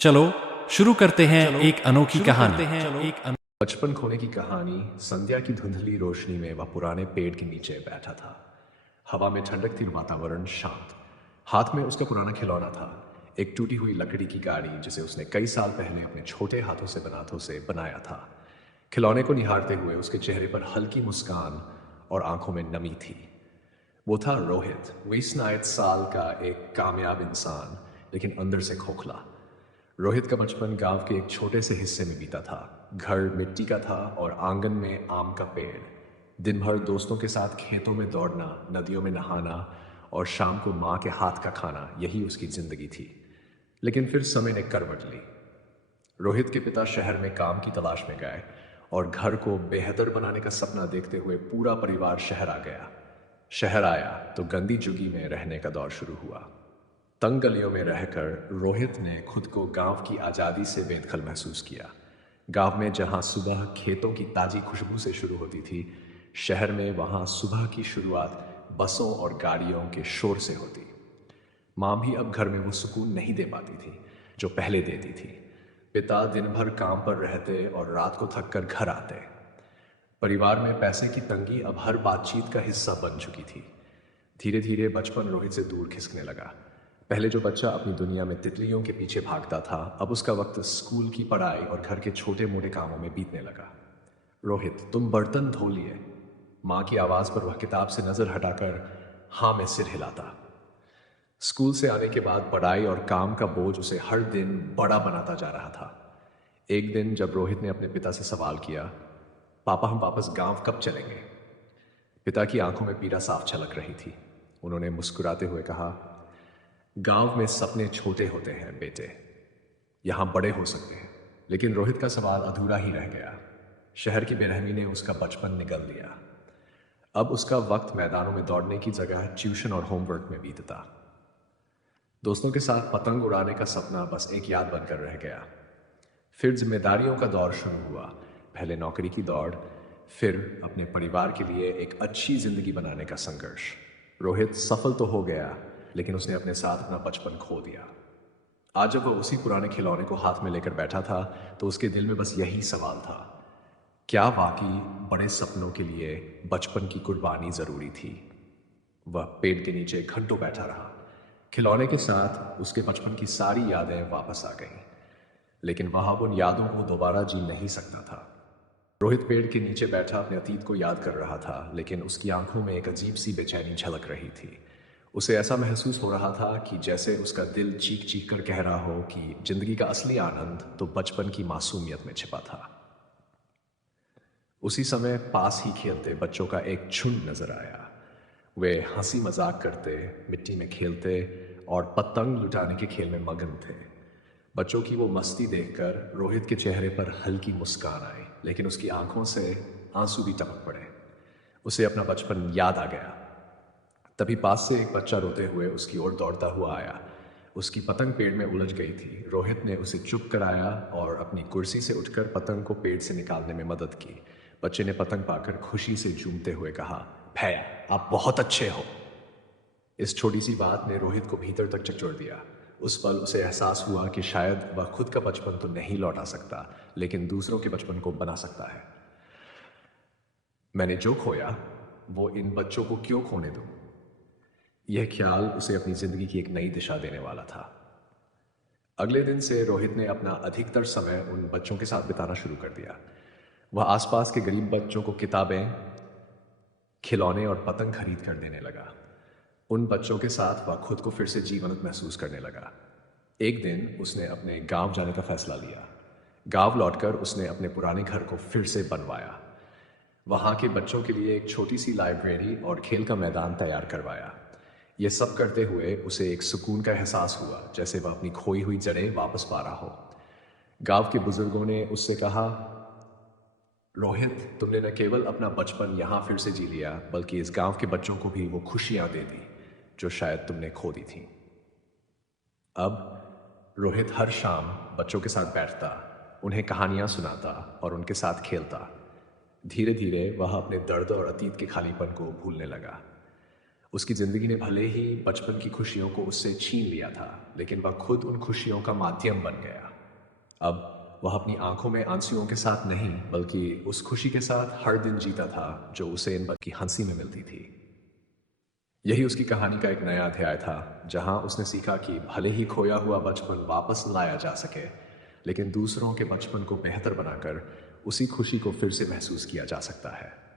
चलो शुरू करते हैं एक अनोखी कहानी। बचपन खोने की कहानी। संध्या की धुंधली रोशनी में वह पुराने पेड़ के नीचे बैठा था। हवा में ठंडक थी और वातावरण शांत। हाथ में उसका पुराना खिलौना था, एक टूटी हुई लकड़ी की गाड़ी जिसे उसने कई साल पहले अपने छोटे हाथों से बनाया था। खिलौने को निहारते हुए उसके चेहरे पर हल्की मुस्कान और आंखों में नमी थी। वो था रोहित, 20 साल का एक कामयाब इंसान, लेकिन अंदर से खोखला। रोहित का बचपन गांव के एक छोटे से हिस्से में बीता था। घर मिट्टी का था और आंगन में आम का पेड़। दिन भर दोस्तों के साथ खेतों में दौड़ना, नदियों में नहाना और शाम को माँ के हाथ का खाना, यही उसकी जिंदगी थी। लेकिन फिर समय ने करवट ली। रोहित के पिता शहर में काम की तलाश में गए और घर को बेहतर बनाने का सपना देखते हुए पूरा परिवार शहर आ गया। शहर आया तो गंदी झुग्गी में रहने का दौर शुरू हुआ। तंग गलियों में रहकर रोहित ने खुद को गांव की आज़ादी से बेदखल महसूस किया। गांव में जहां सुबह खेतों की ताज़ी खुशबू से शुरू होती थी, शहर में वहां सुबह की शुरुआत बसों और गाड़ियों के शोर से होती। माँ भी अब घर में वो सुकून नहीं दे पाती थी जो पहले देती थी। पिता दिन भर काम पर रहते और रात को थक कर घर आते। परिवार में पैसे की तंगी अब हर बातचीत का हिस्सा बन चुकी थी। धीरे धीरे बचपन रोहित से दूर खिसकने लगा। पहले जो बच्चा अपनी दुनिया में तितलियों के पीछे भागता था, अब उसका वक्त स्कूल की पढ़ाई और घर के छोटे मोटे कामों में बीतने लगा। रोहित, तुम बर्तन धो लिए? माँ की आवाज़ पर वह किताब से नज़र हटाकर हाँ में सिर हिलाता। स्कूल से आने के बाद पढ़ाई और काम का बोझ उसे हर दिन बड़ा बनाता जा रहा था। एक दिन जब रोहित ने अपने पिता से सवाल किया, पापा हम वापस गांव कब चलेंगे? पिता की आंखों में पीड़ा साफ झलक रही थी। उन्होंने मुस्कुराते हुए कहा, गांव में सपने छोटे होते हैं बेटे, यहां बड़े हो सकते हैं। लेकिन रोहित का सवाल अधूरा ही रह गया। शहर की बेरहमी ने उसका बचपन निगल लिया। अब उसका वक्त मैदानों में दौड़ने की जगह ट्यूशन और होमवर्क में बीतता। दोस्तों के साथ पतंग उड़ाने का सपना बस एक याद बनकर रह गया। फिर जिम्मेदारियों का दौर शुरू हुआ। पहले नौकरी की दौड़, फिर अपने परिवार के लिए एक अच्छी जिंदगी बनाने का संघर्ष। रोहित सफल तो हो गया, लेकिन उसने अपने साथ अपना बचपन खो दिया। आज जब वह उसी पुराने खिलौने को हाथ में लेकर बैठा था, तो उसके दिल में बस यही सवाल था, क्या वाकई बड़े सपनों के लिए बचपन की कुर्बानी जरूरी थी? वह पेड़ के नीचे घंटों बैठा रहा। खिलौने के साथ उसके बचपन की सारी यादें वापस आ गईं, लेकिन वह अब उन यादों को दोबारा जी नहीं सकता था। रोहित पेड़ के नीचे बैठा अपने अतीत को याद कर रहा था, लेकिन उसकी आंखों में एक अजीब सी बेचैनी झलक रही थी। उसे ऐसा महसूस हो रहा था कि जैसे उसका दिल चीख चीख कर कह रहा हो कि जिंदगी का असली आनंद तो बचपन की मासूमियत में छिपा था। उसी समय पास ही खेलते बच्चों का एक झुंड नजर आया। वे हंसी मजाक करते, मिट्टी में खेलते और पतंग लुटाने के खेल में मगन थे। बच्चों की वो मस्ती देखकर रोहित के चेहरे पर हल्की मुस्कान आई, लेकिन उसकी आंखों से आंसू भी टपक पड़े। उसे अपना बचपन याद आ गया। तभी पास से एक बच्चा रोते हुए उसकी ओर दौड़ता हुआ आया। उसकी पतंग पेड़ में उलझ गई थी। रोहित ने उसे चुप कराया और अपनी कुर्सी से उठकर पतंग को पेड़ से निकालने में मदद की। बच्चे ने पतंग पाकर खुशी से झूमते हुए कहा, भैया आप बहुत अच्छे हो। इस छोटी सी बात ने रोहित को भीतर तक झकझोर दिया। उस पल उसे एहसास हुआ कि शायद वह खुद का बचपन तो नहीं लौटा सकता, लेकिन दूसरों के बचपन को बना सकता है। मैंने जो खोया, वो इन बच्चों को क्यों खोने दूं? यह ख्याल उसे अपनी जिंदगी की एक नई दिशा देने वाला था। अगले दिन से रोहित ने अपना अधिकतर समय उन बच्चों के साथ बिताना शुरू कर दिया। वह आसपास के गरीब बच्चों को किताबें, खिलौने और पतंग खरीद कर देने लगा। उन बच्चों के साथ वह खुद को फिर से जीवंत महसूस करने लगा। एक दिन उसने अपने गांव जाने का फैसला लिया। गांव लौटकर उसने अपने पुराने घर को फिर से बनवाया। वहां के बच्चों के लिए एक छोटी सी लाइब्रेरी और खेल का मैदान तैयार करवाया। यह सब करते हुए उसे एक सुकून का एहसास हुआ, जैसे वह अपनी खोई हुई जड़ें वापस पा रहा हो। गांव के बुजुर्गों ने उससे कहा, रोहित, तुमने न केवल अपना बचपन यहां फिर से जी लिया, बल्कि इस गांव के बच्चों को भी वो खुशियां दे दी जो शायद तुमने खो दी थी। अब रोहित हर शाम बच्चों के साथ बैठता, उन्हें कहानियां सुनाता और उनके साथ खेलता। धीरे धीरे वह अपने दर्द और अतीत के खालीपन को भूलने लगा। उसकी जिंदगी ने भले ही बचपन की खुशियों को उससे छीन लिया था, लेकिन वह खुद उन खुशियों का माध्यम बन गया। अब वह अपनी आंखों में आंसुओं के साथ नहीं, बल्कि उस खुशी के साथ हर दिन जीता था जो उसे इन की हंसी में मिलती थी। यही उसकी कहानी का एक नया अध्याय था, जहां उसने सीखा कि भले ही खोया हुआ बचपन वापस लाया जा सके, लेकिन दूसरों के बचपन को बेहतर बनाकर उसी खुशी को फिर से महसूस किया जा सकता है।